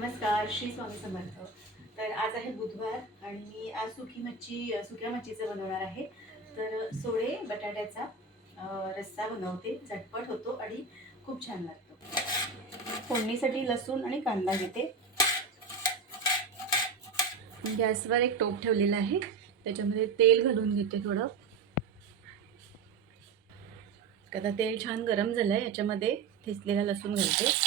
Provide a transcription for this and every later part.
नमस्कार, श्री स्वामी समर्थ. तर आज आहे बुधवार आणि मी आज सुक्या मच्छीचं बनवणार आहे. तर सोडे बटाट्याचा रस्सा बनवते. झटपट होतो आणि खूप छान लागतो. फोडणीसाठी लसूण आणि कांदा घेते. गॅसवर एक टोप ठेवलेला आहे, त्याच्यामध्ये तेल घालून घेते थोडं. आता तेल छान गरम झालं आहे, याच्यामध्ये ठेचलेला लसूण घालते.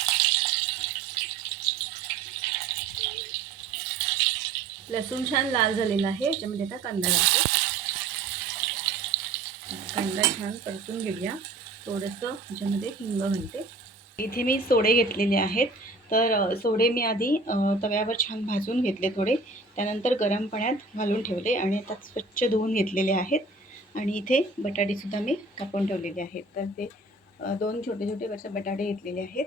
लसूण छान लाल झालेला आहे, याच्यामध्ये आता कांदा घालते. कांदा छान परतून घेऊया. थोडंसं याच्यामध्ये हिंग घालते. इथे मी सोडे घेतलेले आहेत. तर सोडे मी आधी तव्यावर छान भाजून घेतले थोडे. त्यानंतर गरम पाण्यात घालून ठेवले आणि आता स्वच्छ धुवून घेतलेले आहेत. आणि इथे बटाटेसुद्धा मी कापून ठेवलेले आहेत. तर ते 2 छोटे छोटे असे बटाटे घेतलेले आहेत.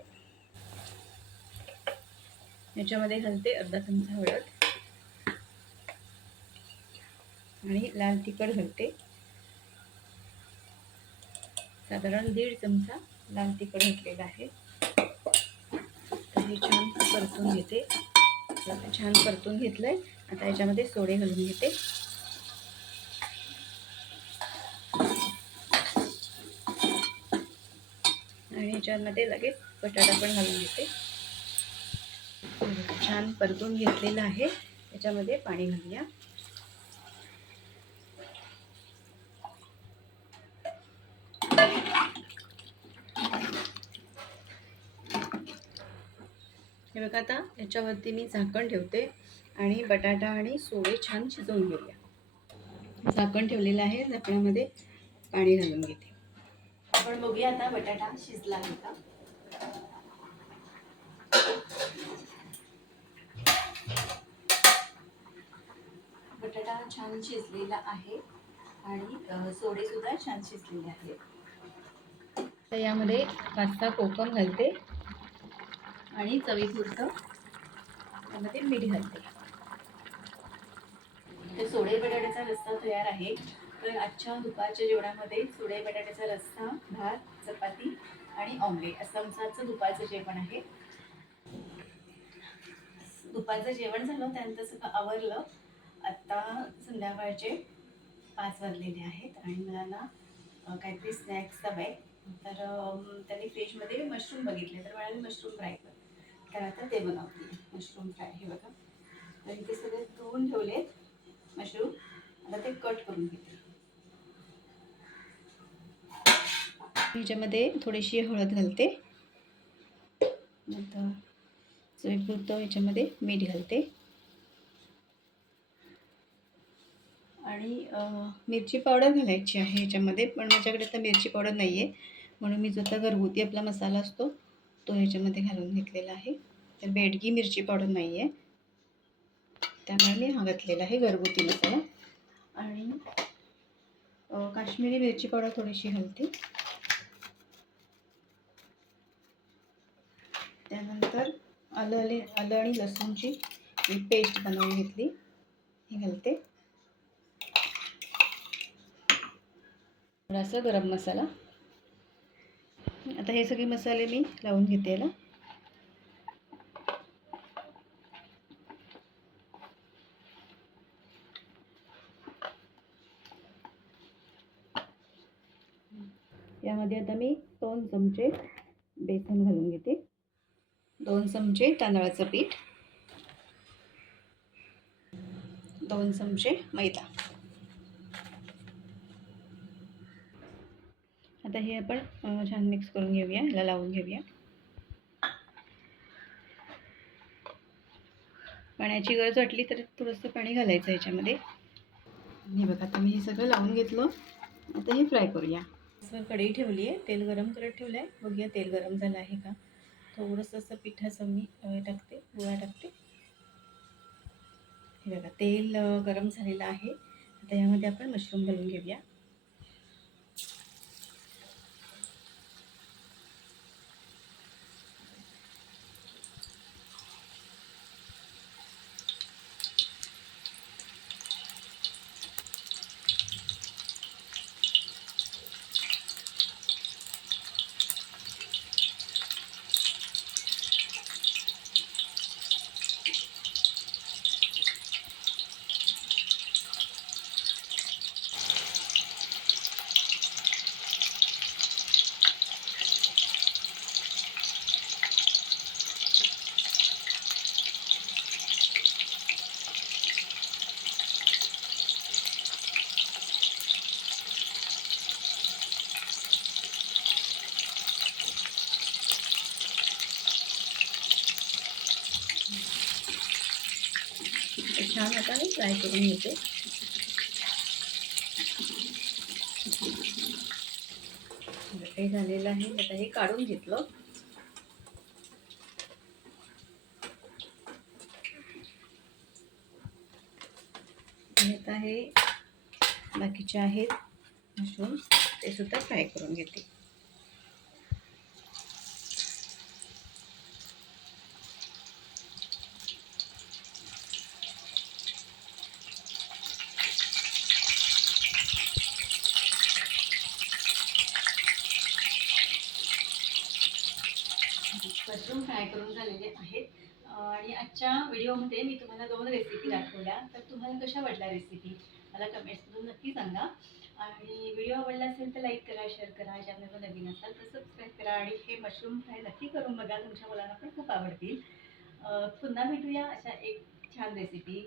याच्यामध्ये घालते अर्धा चमचा हळद आणि लाल तिखट घालते. साधारण 1.5 चमचा लाल तिखट घातलेला आहे. तर हे छान परतून घेते. छान परतून घेतलंय. आता याच्यामध्ये सोडे घालून घेते. आणि याच्यामध्ये लगेच बटाटा पण घालून घेते. छान परतून घेतलेलं आहे. याच्यामध्ये पाणी घालूया. हे बघा, आता याच्यावरती मी झाकण ठेवते आणि बटाटा आणि सोडे छान शिजवून घेऊया. झाकण ठेवलेलं आहे. झाकणामध्ये पाणी घालून घेते. आपण बघूया आता बटाटा शिजला आहे का. बटाटा छान शिजलेला आहे आणि सोडे सुद्धा छान शिजलेले आहेत. तर यामध्ये 5-6 कोकम घालते आणि चवीपुरतं त्यामध्ये मीठ घालते. तर सोडे बटाट्याचा रस्सा तयार आहे. तर आजच्या दुपारच्या जेवणामध्ये सोडे बटाट्याचा रस्सा, भात, चपाती आणि ऑमलेट असं आमचं दुपारचं जेवण आहे. दुपारचं जेवण झालं, त्यानंतर सगळं आवरलं. आत्ता संध्याकाळचे 5 वाजलेले आहेत आणि मला ना काहीतरी स्नॅक्स हवं आहे. तर त्यांनी फ्रीजमध्ये मशरूम बघितले, तर मला मशरूम फ्राय कर. तर आता ते बनवते, मशरूम फ्राय. हे बघा, तर इथे सगळे धुवून ठेवलेत मशरूम. आता ते कट करून घेते. ह्याच्यामध्ये थोडीशी हळद घालते. नंतर चवीपुरतं ह्याच्यामध्ये मीठ घालते आणि मिरची पावडर घालायची आहे ह्याच्यामध्ये. पण माझ्याकडे आता मिरची पावडर नाही आहे, म्हणून मी जो आता घरगुती आपला मसाला असतो तो ह्याच्यामध्ये घालून घेतलेला आहे. तर बेडगी मिरची पावडर नाही आहे, त्यामुळे मी हा घातलेला आहे घरगुती मसाला. आणि काश्मीरी मिरची पावडर थोडीशी घालते. त्यानंतर आलं आणि लसूणची मी पेस्ट बनवून घेतली, ही घालते. थोडासा गरम मसाला. आता हे सगळे मसाले मी लावून घेते याला. यामध्ये आता मी 2 चमचे बेसन घालून घेते, 2 चमचे तांदळाचं पीठ, 2 चमचे मैदा. आता हे आपण छान मिक्स करून घेऊया, ह्याला लावून घेऊया. पाण्याची गरज वाटली तर थोडंसं पाणी घालायचं ह्याच्यामध्ये. हे बघा, आता मी हे सगळं लावून घेतलं. आता हे फ्राय करूया. कढई ठेवली आहे, तेल गरम करत ठेवलं आहे. बघूया तेल गरम झालं आहे का. थोडंसं असं पिठाचं मी टाकते, गोळा टाकते. हे बघा, तेल गरम झालेलं आहे. आता यामध्ये आपण मशरूम घालून घेऊया. ते छान आता मी फ्राय करून घेते. हे झालेलं आहे. आता हे काढून घेतलं. आणि आता हे बाकीचे आहेत मशरूम, ते सुद्धा फ्राय करून घेते. मशरूम फ्राय करून झालेले आहेत. आणि आजच्या व्हिडिओमध्ये मी तुम्हाला 2 रेसिपी दाखवल्या. तर तुम्हाला कशा वाटल्या रेसिपी मला कमेंट्समधून नक्की सांगा. आणि व्हिडिओ आवडला असेल तर लाईक करा, शेअर करा. चॅनलवर नवीन असाल तर सबस्क्राईब करा. आणि हे मशरूम फ्राय नक्की करून बघा, तुमच्या मुलांना पण खूप आवडतील. पुन्हा भेटूया अशा एक छान रेसिपी